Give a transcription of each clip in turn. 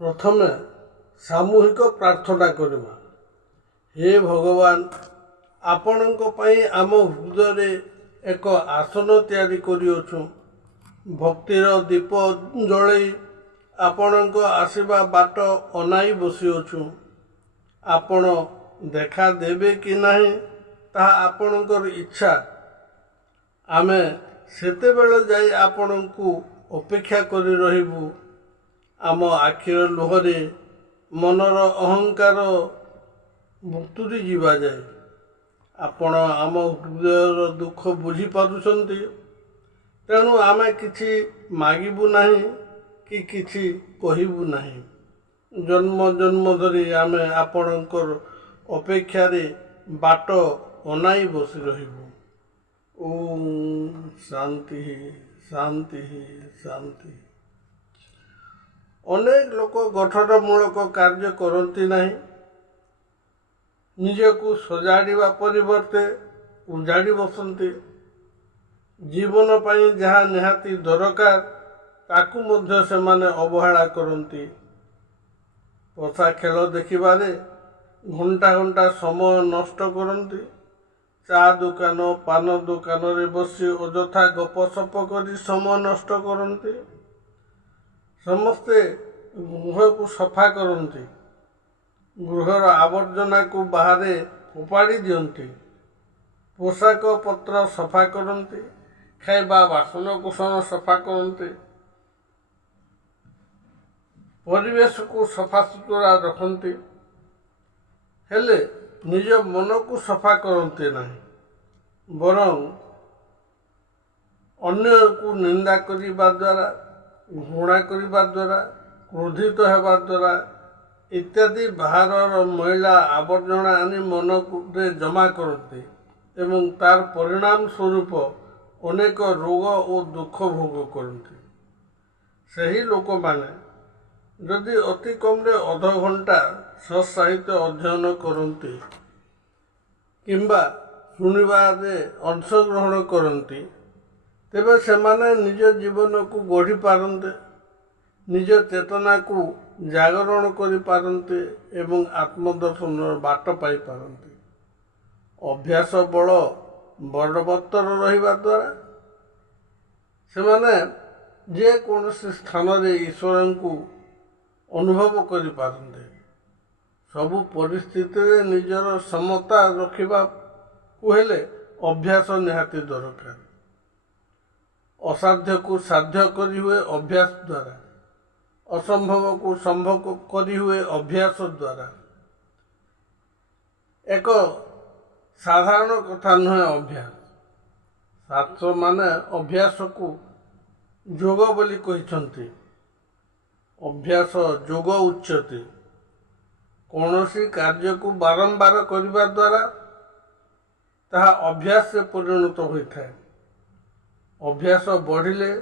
प्रथमे सामूहिक प्रार्थना करिमा। हे भगवान, आपणक पई आम हृदय एक आसन तैयारी करियोछु। भक्तिर दीप जलई आपणक आसीबा बाट अनाई बसियोछु। आपण देखा देबे कि नहीं ताहा आपणकर इच्छा। आमे सेतेबेले जाई आपणकु अपेक्षा करि रहिबु। आम आखिर लुहरे मनर अहंकार मुक्तुरी जीवा जाए। आपण आम हृदयर दुख बुझी पारुछंती। तेणु आमे किछि मागिबु नाही कि किछि कहिबु नाही। जन्म जन्म धरी आमे आपणकर अपेक्षारे बाट अनाई बसी रहिबु। ओम शांति शांति शांति। अनेक लोक गठनमूलक कार्य करती नहीं। निजको सजाड़ा परिवर्ते उजाड़ी बसंती। जीवन पाई जहाँ निहाती दरकार ताकू मध्य सेमाने अवहेला करती। पशा खेल देखिबारे घंटा घंटा समय नष्ट करती। चा दुकान पान दुकान रे बसी अजथा गपसप कर समय नष्ट करती। समस्ते गृह को सफा करती। गृहर आवर्जना को बाहर फोपाड़ी दियंती। पोशाक पत्र सफा करती। खाइबा बासन कुसन सफा करती। परिवेश को सफा सुतरा रखती। हेले निज मन को सफा करते नहीं। बरं अन्य को निंदा करने द्वारा घृणा करने द्वारा क्रोधित होगा द्वारा इत्यादि बाहर मैला आवर्जना आनी मन रे जमा करते एवं तार परिणाम स्वरूप अनेक रोग और दुख भोग करते। सही लोक माने यदि अति कम रे अध घंटा सत्साहित्य अध्ययन करते किंबा शुणिबारे अंशग्रहण करती तेबे सेमाने निज जीवन को गढ़ी पारंते। निज चेतना को जागरण करि पारंते एवं आत्मदर्शन बाट पाई पारंते। अभ्यास बल बलवत्तर रहिबा द्वारा सेमाने जे कौनसी स्थान रे ईश्वर को अनुभव करि पारंते। सबु परिस्थिति रे निजर समता रखिबा को हेले अभ्यास निहाती दरकार। असाध्य को साध्य करी हुए अभ्यास द्वारा। असंभव को संभव करी हुए अभ्यास द्वारा। एक साधारण कथा नुहे अभ्यास। शास्त्र माने अभ्यास को जोग बोली कहिसंती। अभ्यास जोग उच्यते। कौनसी कार्य को बारंबार करिबा द्वारा ताहा अभ्यास से परिणत होइथाय। अभ्यास बढ़िले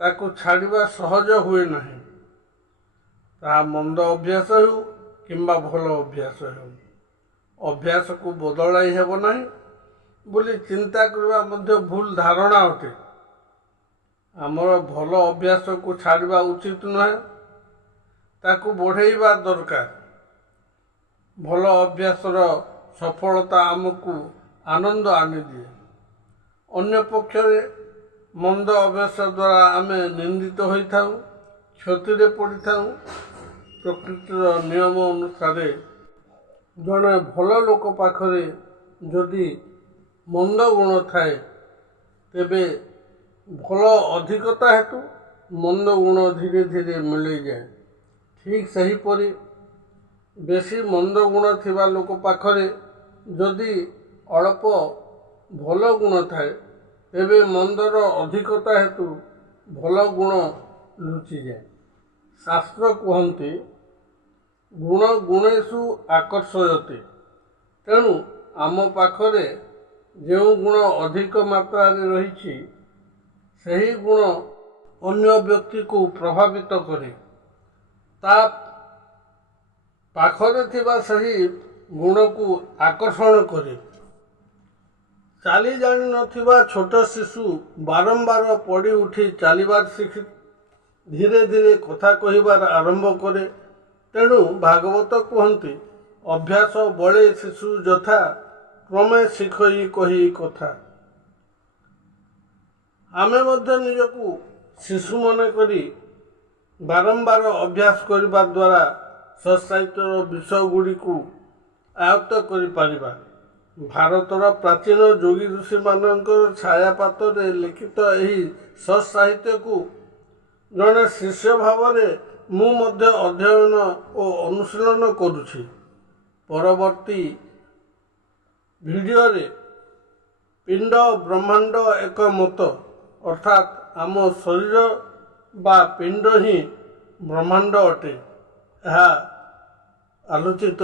ताकू छाड़िबा सहज हुए नहीं। ताहा मंद अभ्यास हो किंबा भल अभ्यास हो। अभ्यास को बदलाई हेब नहीं बोली चिंता करबा मध्य भूल धारणा अटे। आमर भल अभ्यास को छाड़िबा उचित नुहे। ताकू बढ़ेइबा दरकार। भल अभ्यासर सफलता आमको आनंद आनी दिए। अन्य पक्षरे मंद अभ्यास द्वारा आमे निंदित होता क्षति पड़ी था। प्रकृतिर नियम अनुसार जड़े भल लोक पाखरे जदि मंद गुण थाए तेबे भल अधिकता हेतु मंद गुण धीरे धीरे मिल जाए। ठीक सहीपरि बेसी मंद गुण थिबा लोक पाखरे जदि अल्प भल गुण थाए तेबे मंदर अधिकता हेतु भल गुण लुचि जाए। शास्त्र कहती गुण गुणेशु आकर्षयते। तेणु आम पाखरे जो गुण अधिक मात्रा रही सही गुण अन्य व्यक्ति को प्रभावित करे। ता पाखरे थिबा सही गुण को आकर्षण करे। चाली जानी नथिबा छोट शिशु बारंबार पड़ी उठी चलबार ଧୀରେ ଧୀରେ କଥା କହିବାର ଆରମ୍ଭ କରେ। ତେଣୁ ଭାଗବତ କୁହନ୍ତି, ଅଭ୍ୟାସ ବଳେ ଶିଶୁ ଯଥା, କ୍ରମେ ଶିଖଇ କହି କଥା। ଆମେ ମଧ୍ୟ ନିଜକୁ ଶିଶୁ ମନେ କରି ବାରମ୍ବାର ଅଭ୍ୟାସ କରିବା ଦ୍ୱାରା ସତ୍ସାହିତ୍ୟର ବିଷୟ ଗୁଡ଼ିକୁ ଆୟତ୍ତ କରିପାରିବା। ଭାରତର ପ୍ରାଚୀନ ଯୋଗୀ ଋଷିମାନଙ୍କର ଛାୟାପାତରେ ଲିଖିତ ଏହି ସତ୍ସାହିତ୍ୟକୁ ଜଣେ ଶିଷ୍ୟ ଭାବରେ ମୁଁ ମଧ୍ୟ ଅଧ୍ୟୟନ ଓ ଅନୁଶୀଳନ କରୁଛି। ପରବର୍ତ୍ତୀ ଭିଡ଼ିଓରେ ପିଣ୍ଡ ବ୍ରହ୍ମାଣ୍ଡ ଏକ ମତ, ଅର୍ଥାତ୍ ଆମ ଶରୀର ବା ପିଣ୍ଡ ହିଁ ବ୍ରହ୍ମାଣ୍ଡ ଅଟେ, ଏହା ଆଲୋଚିତ